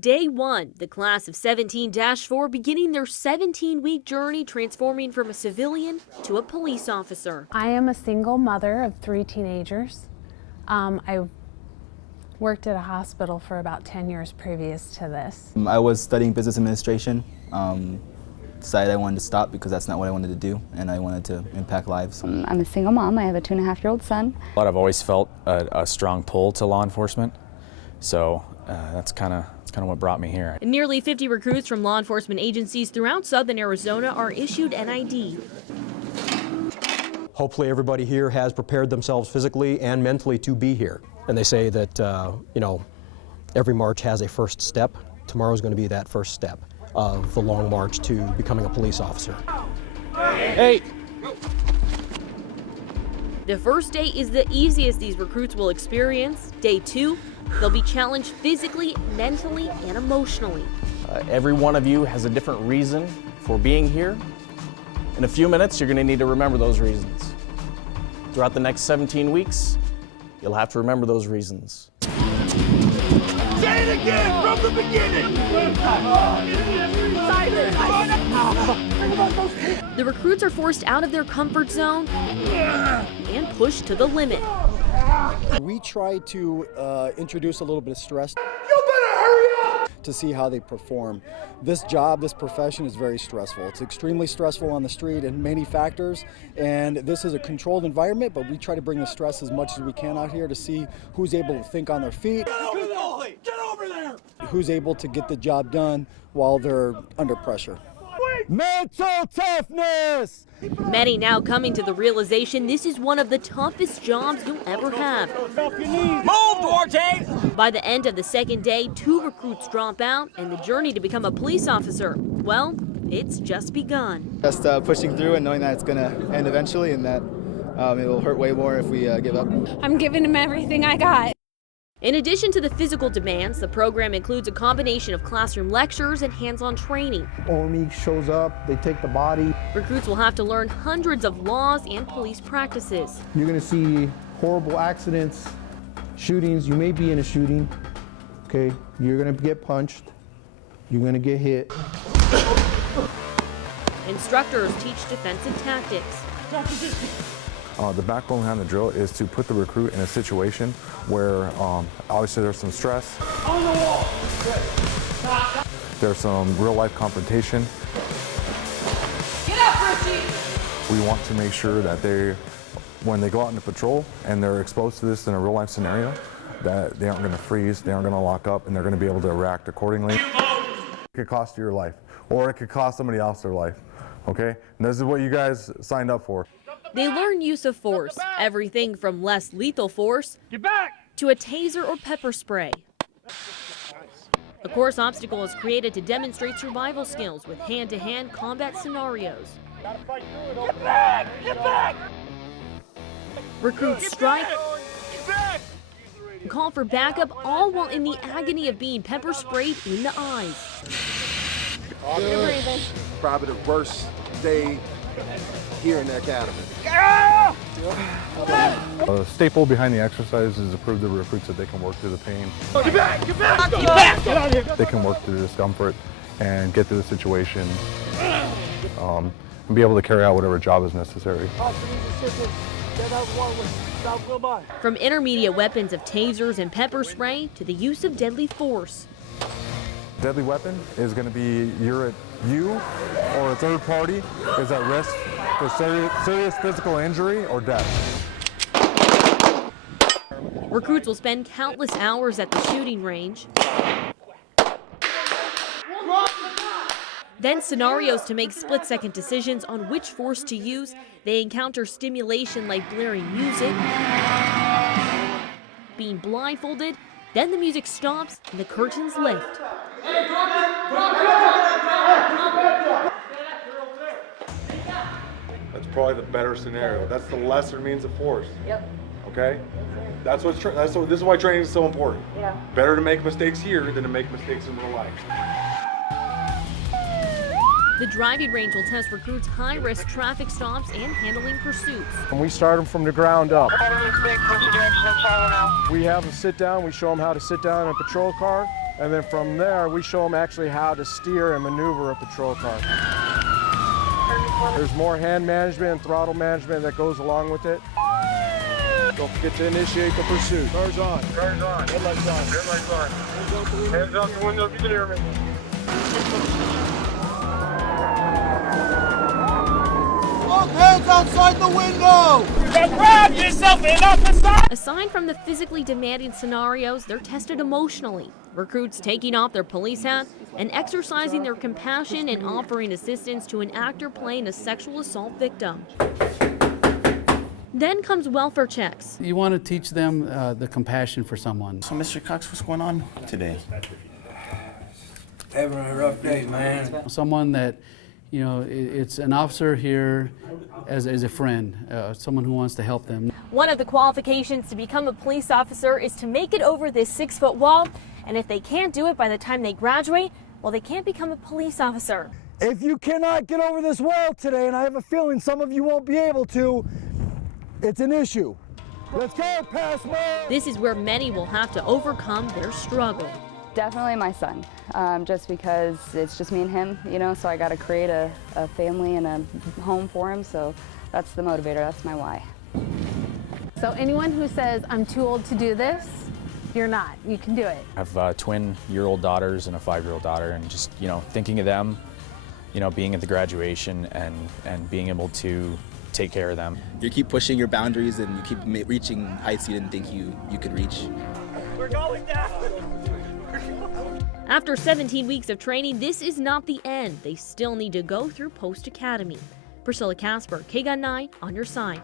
Day 1, the class of 17-4 beginning their 17-week journey transforming from a civilian to a police officer. I am a single mother of 3 teenagers. I worked at a hospital for about 10 years previous to this. I was studying business administration. Decided I wanted to stop because that's not what I wanted to do, and I wanted to impact lives. I'm a single mom. I have a 2.5-year-old son. I've always felt a strong pull to law enforcement, so that's kind of what brought me here. Nearly 50 recruits from law enforcement agencies throughout southern Arizona are issued an ID. Hopefully everybody here has prepared themselves physically and mentally to be here. And they say that, every march has a first step. Tomorrow's going to be that first step of the long march to becoming a police officer. Hey! The first day is the easiest these recruits will experience. Day 2, they'll be challenged physically, mentally, and emotionally. Every one of you has a different reason for being here. In a few minutes, you're going to need to remember those reasons. Throughout the next 17 weeks, you'll have to remember those reasons. Say it again from the beginning! The recruits are forced out of their comfort zone and pushed to the limit. We try to introduce a little bit of stress. You better hurry up! To see how they perform. This job, this profession is very stressful. It's extremely stressful on the street in many factors, and this is a controlled environment, but we try to bring the stress as much as we can out here to see who's able to think on their feet. Get over there! Who's able to get the job done while they're under pressure. Mental toughness! Many now coming to the realization this is one of the toughest jobs you'll ever have. Move, Duarte! By the end of the second day, 2 recruits drop out, and the journey to become a police officer, well, it's just begun. Just pushing through and knowing that it's going to end eventually, and that it will hurt way more if we give up. I'm giving him everything I got. In addition to the physical demands, the program includes a combination of classroom lectures and hands-on training. OME shows up, they take the body. Recruits will have to learn hundreds of laws and police practices. You're going to see horrible accidents, shootings. You may be in a shooting, okay? You're going to get punched. You're going to get hit. Instructors teach defensive tactics. The backbone behind the drill is to put the recruit in a situation where obviously there's some stress. On the wall! There's some real life confrontation. Get up, Richie! We want to make sure that when they go out into patrol and they're exposed to this in a real life scenario, that they aren't going to freeze, they aren't going to lock up, and they're going to be able to react accordingly. It could cost you your life, or it could cost somebody else their life, okay? And this is what you guys signed up for. They learn use of force, everything from less lethal force to a taser or pepper spray. A course obstacle is created to demonstrate survival skills with hand-to-hand combat scenarios. Get back! Get back! Recruits strike, call for backup, all while in the agony of being pepper sprayed in the eyes. Probably the worst day here in the academy. A staple behind the exercise is to prove to the recruits that they can work through the pain. Get back! Get back! Get back! Get out of here! They can work through the discomfort and get through the situation and be able to carry out whatever job is necessary. From intermediate weapons of tasers and pepper spray to the use of deadly force. Deadly weapon is going to be you or a third party is at risk for serious physical injury or death. Recruits will spend countless hours at the shooting range. Then scenarios to make split-second decisions on which force to use. They encounter stimulation like blaring music, being blindfolded, then the music stops and the curtains lift. That's probably the better scenario. That's the lesser means of force. Yep. Okay? This is why training is so important. Yeah. Better to make mistakes here than to make mistakes in real life. The driving range will test recruits' high-risk traffic stops and handling pursuits. And we start them from the ground up. We have them sit down, we show them how to sit down in a patrol car, And then from there, we show them actually how to steer and maneuver a patrol car. There's more hand management and throttle management that goes along with it. Don't forget to initiate the pursuit. Cars on. Cars on. Headlights on. Headlights on. Hands out the window if you can hear me. Look, hands outside the window! Grab yourself in off the side! Aside from the physically demanding scenarios, they're tested emotionally. Recruits taking off their police hat and exercising their compassion and offering assistance to an actor playing a sexual assault victim. Then comes welfare checks. You want to teach them the compassion for someone. So, Mr. Cox, what's going on today? Having a rough day, man. Someone that, you know, it's an officer here as a friend, someone who wants to help them. One of the qualifications to become a police officer is to make it over this 6-foot wall, and if they can't do it by the time they graduate, well, they can't become a police officer. If you cannot get over this wall today, and I have a feeling some of you won't be able to, it's an issue. Let's go, Passmore! This is where many will have to overcome their struggle. Definitely my son, just because it's just me and him, you know, so I got to create a family and a home for him, so that's the motivator, that's my why. So anyone who says, I'm too old to do this, you're not. You can do it. I have twin-year-old daughters and a 5-year-old daughter, and just, you know, thinking of them, you know, being at the graduation and being able to take care of them. You keep pushing your boundaries and you keep reaching heights you didn't think you could reach. We're going down! After 17 weeks of training, this is not the end. They still need to go through post-academy. Priscilla Casper, KGUN 9, on your side.